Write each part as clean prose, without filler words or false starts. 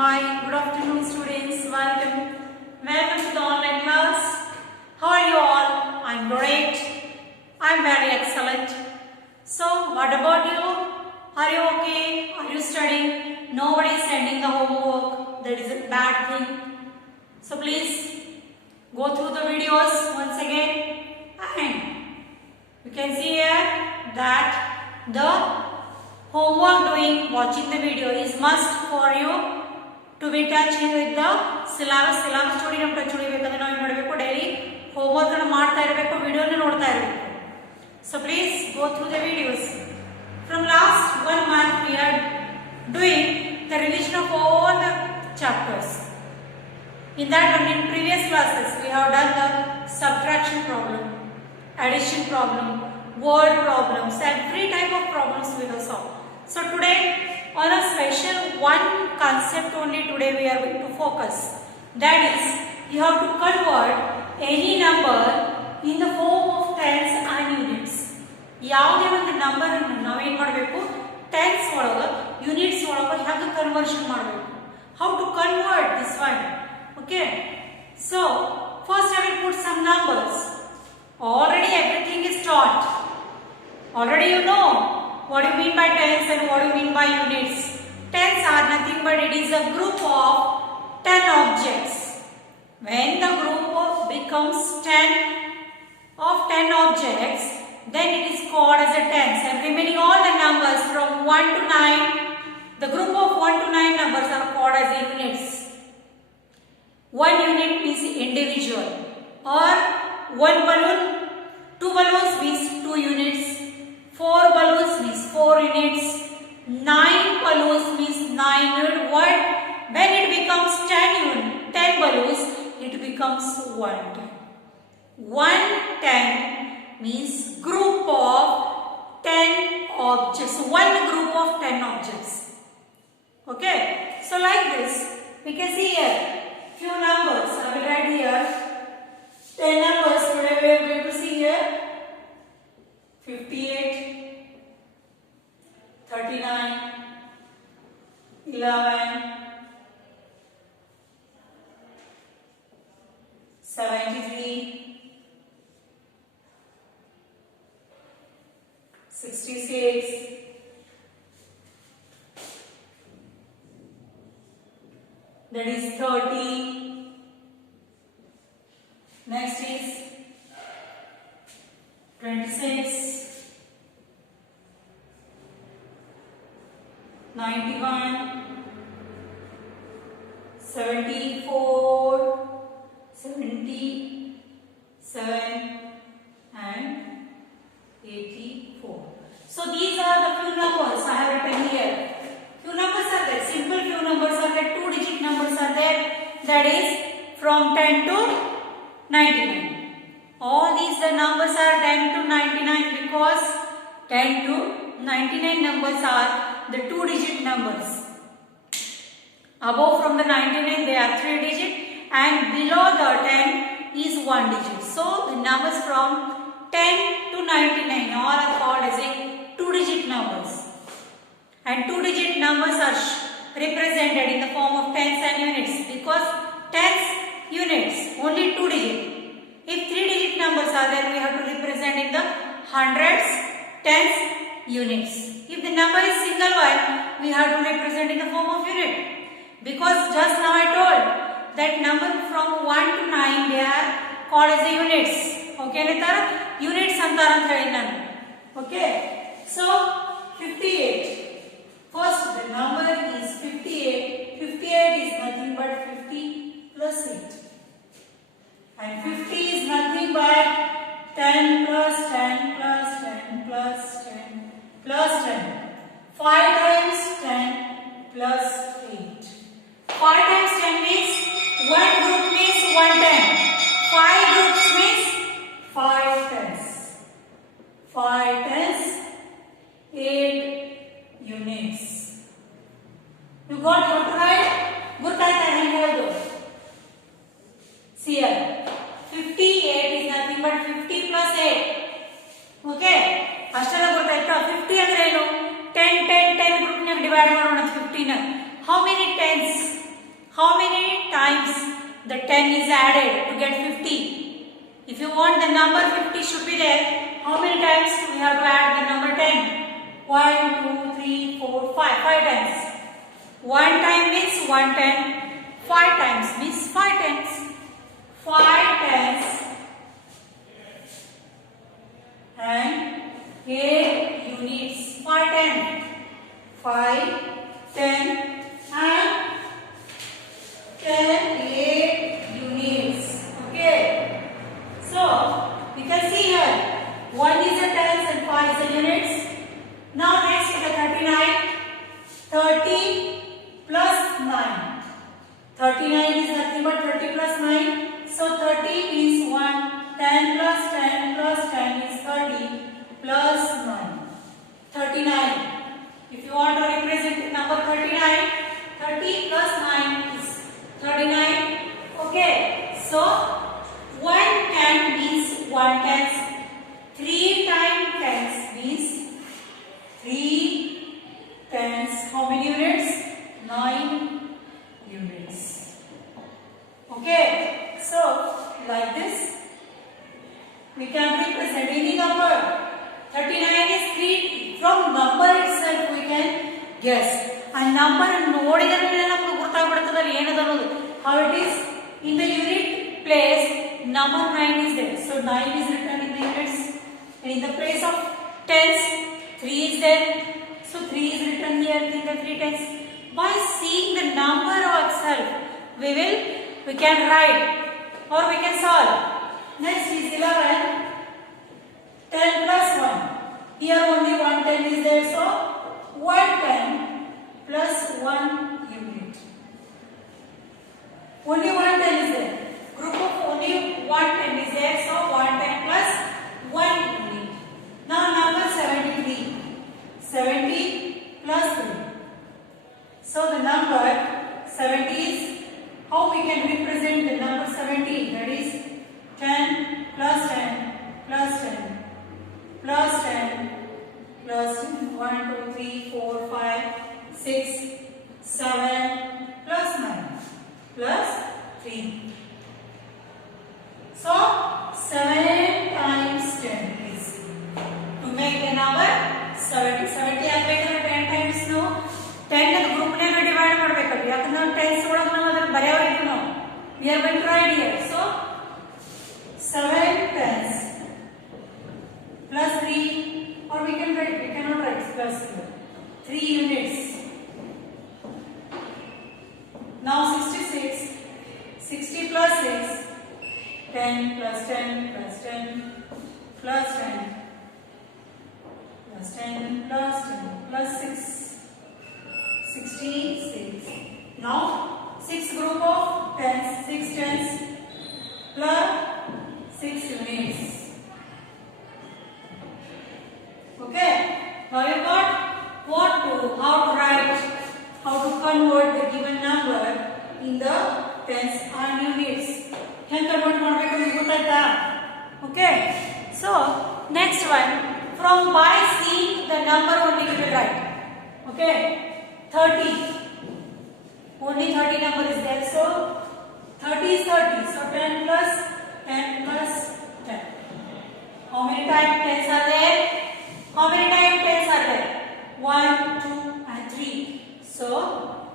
Hi, good afternoon students. Welcome to the online class. How are you all? I'm great. I'm very excellent. So, what about you? Are you okay? Are you studying? Nobody is sending the homework. That is a bad thing. So, please go through the videos once again. And you can see here that the homework doing, watching the video is must for you to be touched with the syllabus. Syllabus study ನಮ್ಮ touch ಉಳಿಬೇಕಂದ್ರೆ ನಾವು ಏನು ಮಾಡಬೇಕು? Daily homework ಅನ್ನು ಮಾಡ್ತಾ ಇರಬೇಕು, ವಿಡಿಯೋನ ನೋಡ್ತಾ ಇರಬೇಕು. So please go through the videos. From last 1 month we are doing the revision of all the chapters. In that one, in previous classes we have done the subtraction problem, addition problem, word problems, every type of problems we have solved. So today on a special one concept only today we are going to focus. That is, you have to convert any number in the form of tens and units. ಯಾವುದೇ ಒಂದು number ಅನ್ನು ನಾವು ಏನು ಮಾಡಬೇಕು? Tense ಒಳಗೆ, units ಒಳಗೆ ಹೇಗೆ conversion ಮಾಡಬೇಕು? How to convert this one? Okay. So first I will put some numbers. Already everything is taught. Already you know what do you mean by tens and what do you mean by units. Tens are nothing but it is a group of 10 objects. When the group becomes 10 of 10 objects, then it is called as a tens. And remaining all the numbers from 1 to 9, the group of 1 to 9 numbers are called as units. 1 unit means individual, or 1 balloon, 2 balloons means 2 units, 4 balloons means 4 units, 9 balloons means 9 units. What? When it becomes 10 balloons, it becomes 110. 110 means group of 10 objects. One group of 10 objects. Okay. So like this, we can see here few numbers. I will write here 10 numbers. Today we are going to see here 58, 39, 11, 73, 66, that is 30. Next is 26, 91, 74, 77 and 84. So these are the few numbers I have written here. Few numbers are there, simple few numbers are there, 2-digit numbers are there, that is from 10 to 99. All these the numbers are 10 to 99 because 10 to 99 numbers are the 2-digit numbers. Above from the 99 they are 3-digit and below the 10 is 1-digit. So the numbers from 10 to 99 all are called as a 2-digit numbers. And 2-digit numbers are represented in the form of tens and units because tens, units, only 2-digit. If 3-digit numbers are there, we have to represent in the hundreds, tens, units. If the number is single one, we have to represent in the form of unit. Because just now I told that number from 1 to 9 they are called as the units. Okay, Nitara? Units antara anta heli nanu. Okay. So 58. First the number is 58. 58 is nothing but 50 plus 8. And 50 is nothing but 10 plus 10 plus 10 plus 10 plus 10. 5 times 10 plus 8. 5 times 10 means 1 group means 110. 5 groups means 5 tens. 5 tens, 8 units. You got how to write? Good I can hear. See here. 58 is nothing but 50 plus 8. Okay. ಅಷ್ಟೆಲ್ಲ ಗೊತ್ತಾಯ್ತಾ? 50 ಅಂದ್ರೆ ಏನು? 10 10 10 group ನಾಗ divide ಮಾಡೋಣ 15. How many tens? how many times the 10 is added to get 50? If you want the number 50 should be there, how many times we have to add the number 10? 1, 2, 3, 4, 5. 5 times. 1 time means 1 10. 5 times means 5 tens. 5 tens and 8 units. 5 10. 5, 10 and 10, 8 units. Okay. So, you can see here 1 is a tens and 5 is a units. Now next is the 39. 30 plus 9. 39 is nothing but 30 plus 9. So 30 is 1. 10 plus 10 plus 10 is 30 plus 9. 39. If you want to represent the number 39, 30 plus 9 is 39. Okay. So 1 10 means 1 tens. 3 times tens means 3 tens. How many units? 9 units. Okay. So like this we can represent any number. 39 is 3. From number itself we can guess. And number ನೋಡಿದರೆ ನಮಗೆ ಗೊತ್ತಾಗ್ಬಿಡುತ್ತದೆ ಏನದು ಅನ್ನೋದು. How it is in the unit place number 9 is there. So 9 is written in the units. And in the place of tens 3 is there. So 3 is written here in the 3 tens. By seeing the number itself we can write or we can solve. Next is 11. 10 plus 1. Here only 1 10 is there. So 1 10 plus 1 unit. Only 1 10 is there. Group of only 1 10 is there. So 1 10 plus 1 unit. Now number 73. 70 plus 3. So the number 70 is, how we can represent the number 70? That is 10 plus 10 plus 10 plus 10 plus 1, 2, 3, 4, 5, 6, 7 plus 9 plus 3. So 7 times 10 is to make the number 70. 70 ಆಗಬೇಕಾದ್ರೆ 10 times no 10 ನ group ನೇ divide ಮಾಡಬೇಕು. ಯಾಕಂದ್ರೆ 10s ಒಳಗೆ ನಾವು ಅದನ್ನ ಬರೆಯೋರಿತ್ತು ನಾವು. We are going to write here. So 7 tens plus 3, or we cannot write plus 3 units. Now 66. 60 plus 6. 10 plus 10 plus 10 plus 10 plus 10 plus 10 plus 6. 66. Now 6 group of tens, 6 tens plus 6 units. Okay. Now you got how to write, how to convert the given number in the tens and units. Can convert ಮಾಡಬೇಕು ನಿಮಗೆ ಗೊತ್ತಾಯ್ತಾ? Okay. So next one, from by seeing the number only we will write. Okay. 30. Only 30 number is there. So 30 is 30. So 10 plus 10 plus 10. How many times tens are there? How many times tens are there? 1, 2 and 3. So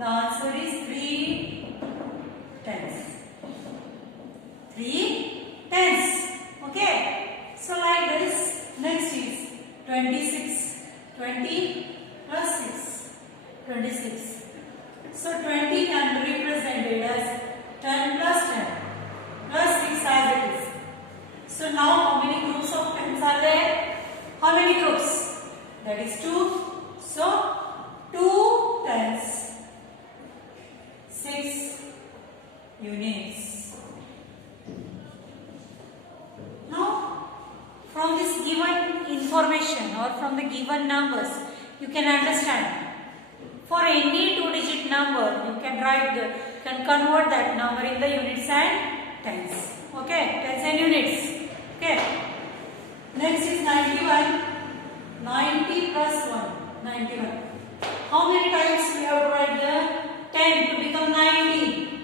the answer is 3 tens. 3 tens. Okay. So like this. Next is 26. 20 plus 6. 26. So 20 can be represented as 10 plus 10 plus 6 as it is. So now how many groups of tens are there? How many groups? That is 2. So 2 tens, 6 units. Now from this given information or from the given numbers you can understand. For any 2-digit number, you can convert that number in the units and tens. Okay, tens and units. Okay. Next is 91. 90 plus 1. 91. How many times we have to write the 10 to become 90?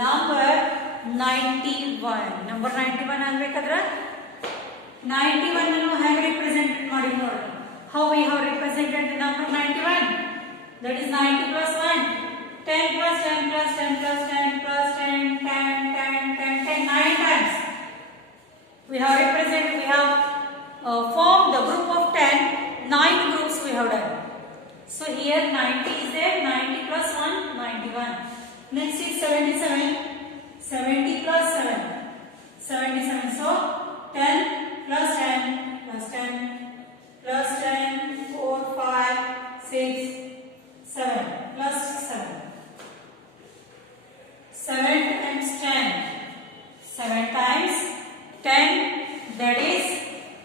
number 91. Number 91 ಆಗ್ಬೇಕಾದ್ರೆ 91 ಅನ್ನು ಹೇಗೆ represent ಮಾಡಿ ನೋಡೋಣ. How we have represented the number 91? That is 90 plus 1. 10 plus 10 plus 10 plus 10 plus 10, 10, 10, 10, 10, 9 times. We have represented, we have formed the group of 10, 9 groups we have done. So here 90 is there, 90 plus 1, 91. Next is 77, 70 plus 7, 77. So 10 plus 10 plus 10 plus 10, 4, 5, 6, 7 plus 7. 7 times 10, 7 times 10, that is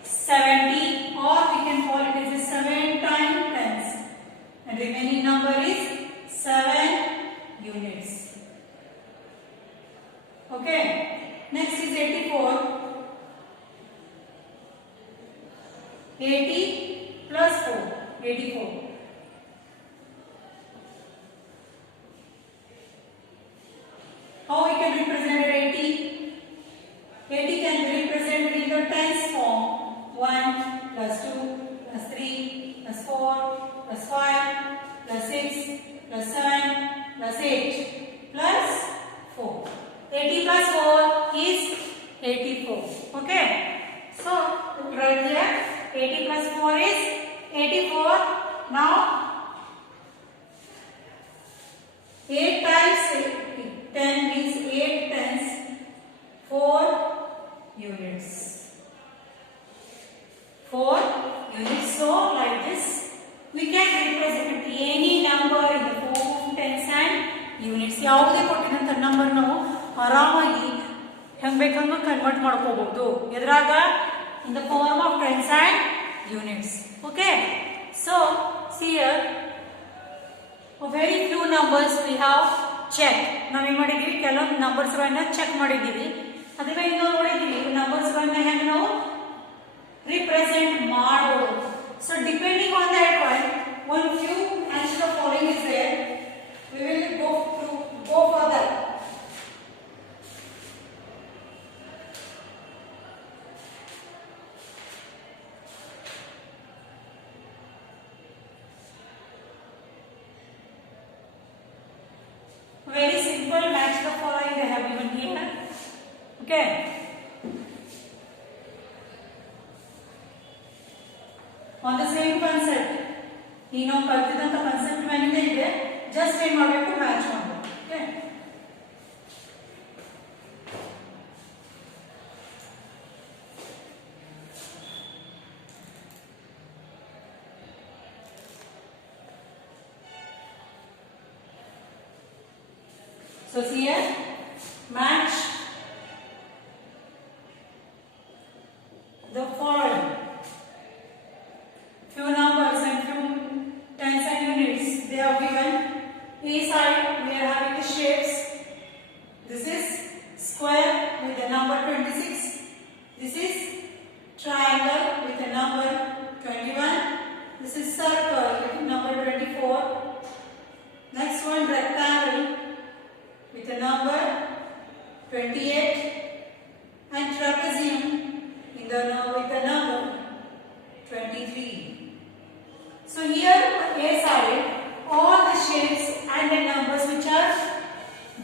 70, or we can call it as a 7 times 10. And remaining number is 7 units. Okay. Next is 84. 80 plus 4, 84. How we can represent 80? 80 can be represented in the tens form. 1 plus 2 plus 3 plus 4 plus 5 plus 6 plus 7 plus 8 plus 4. 80 plus 4 is 84. Okay. So right here 80 plus 4 is 84. Now 8 times 10 means 8 tens, 4 units. 4 units. So like this we can represent any number in the form of tens and units. ಯಾವುದೇ ಕೊಟ್ಟಿದಂತ number ನಾವು ಆರಾಮಾಗಿ ಹೆಂಗ್ ಬೇಕಂಗ convert ಮಾಡ್ಕೋಬಹುದು ಎದ್ರಾಗ in the form of tens and units. Okay. So see here a very few numbers we have checked. ನಾವು ಏನು ಮಾಡಿದೀವಿ ಕೆಲವೊಂದು numbers ಗಳನ್ನ ಚೆಕ್ ಮಾಡಿದೀವಿ. ಅದನ್ನ ಇನ್ನೂ ನೋಡಿದೀವಿ ನಂಬರ್ಸ್ ಗಳನ್ನ ಹೆಂಗೆ ನಾವು represent ಮಾಡಬಹುದು. So depending on that one few answer the following is there. We will go further. Very simple, match the following they have given here. Okay. On the same concept, you know, ಕಲ್ತಿದಂತ concept ಮೇಲೆ ಇದೆ, just ಏನು ಮಾಡಬೇಕು match ಮಾಡಬೇಕು. Okay. So see here, match the following. Few numbers and few tens and units they are given. A side we are having the shapes. This is square with the number 26. This is triangle with the number 21. This is circle with the number 24. Next one rectangle with the number 28 and trapezium with the number 23. So here on A side all the shapes and the numbers which are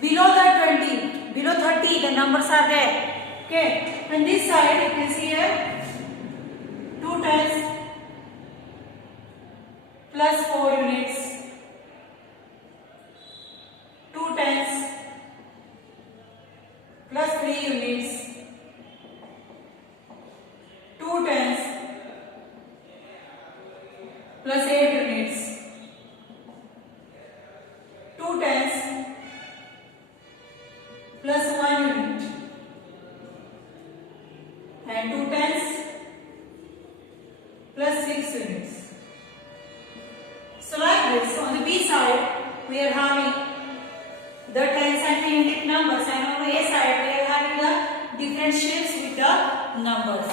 below the 20, below 30 the numbers are there. Okay, and this side you can see here 2 tens plus 4 units, 2 tens plus 3 units, 2 tens plus 8 units, 2 tens plus 1 unit, and 2 tens plus 6 units. So like this, on the B side we are having the tens and the unit numbers, and on the A side we are having the different shapes with the numbers.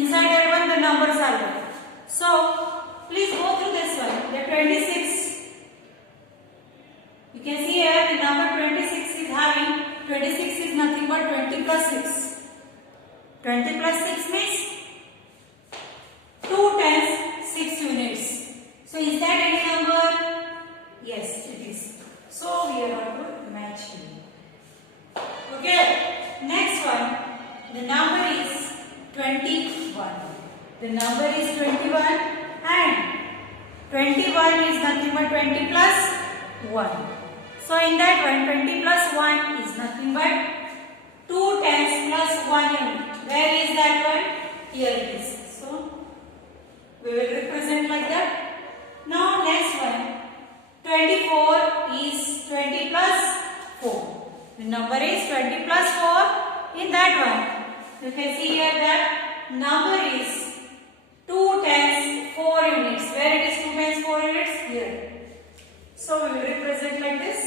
Inside that one the numbers are there. So please go through this one. The 26. You can see here the number 26 is having about 20 plus 6. 20 plus 6 means 2 tens, 6 units. So is that any number? Yes, it is. So we have to match here. Okay. Next one. The number is 21. The number is 21 and 21 is nothing but 20 plus 1. So in that one, 20 plus 1 is nothing but 2 tens plus 1 unit. Where is that one? Here it is. So we will represent like that. Now next one, 24 is 20 plus 4. The number is 20 plus 4. In that one, you can see here that number is 2 tens 4 units. Where it is 2 tens 4 units? Here. So we will represent like this.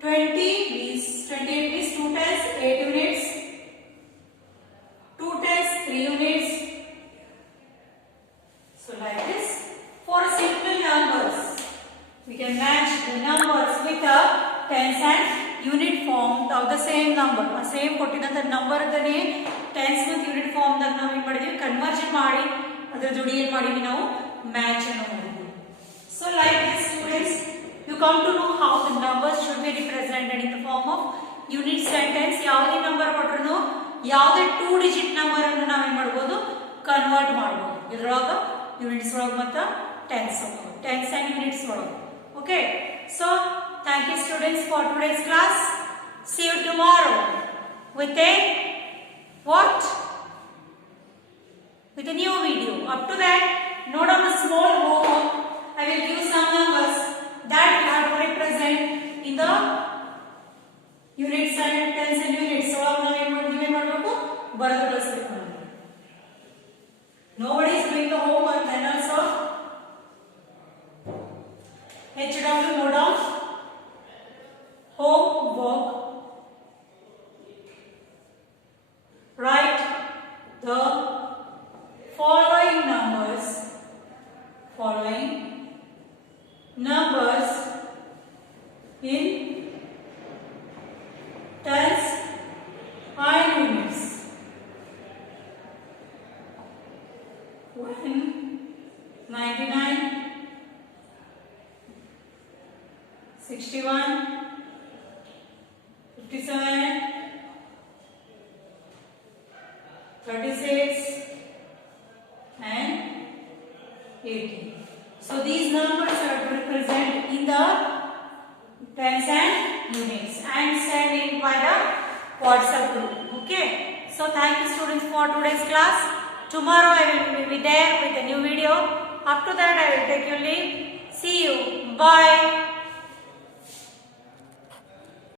28 is 2 tens 8 units. 2 tens 3 units. So like this. For simple numbers, we can match the numbers with the tens and unit form of the same number. Same ಕೊಟ್ಟಿದಂತ number ಅದನ್ನೇ tens ಮತ್ತು unit form ದಾಗ ನಾವು ಏನು ಮಾಡಿದೀವಿ conversion ಮಾಡಿ ಅದರ ಜೋಡಿ ಏನು ಮಾಡಿವಿ ನಾವು ಮ್ಯಾಚ್ ಅನ್ನು ಮಾಡಿದೀವಿ. So like this students, you come to know how the numbers should be represented in the form of unit sentence. ಯಾವುದೇ ನಂಬರ್ ಕೊಟ್ಟರು ಯಾವುದೇ 2 ಡಿಜಿಟ್ ನಂಬರ್ ಅನ್ನು ನಾವು ಏನು ಮಾಡಬಹುದು ಕನ್ವರ್ಟ್ ಮಾಡಬಹುದು. ಇದರೊಳಗೆ ಯೂನಿಟ್ಸ್ ಒಳಗೆ ಮತ್ತು ಟೆನ್ಸ್ and units ಒಳಗೆ. Okay, so thank you students for today's class. See you tomorrow with a what? With a new video. Up to that, note on a small homework. I will give some numbers that you have to represent in the units and tens and units. So now you will ಬರೆದು ಕಳಿಸಬೇಕು. Nobody is doing the homework, then also HW note down homework. Write the following numbers in tens and units. 99, 61, 57, 36 and 80. So these numbers are to represent in the tens and units and send in by the WhatsApp group. Okay. So thank you students for today's class. Tomorrow I will be there with a new video. Up to that I will take your leave. See you. Bye.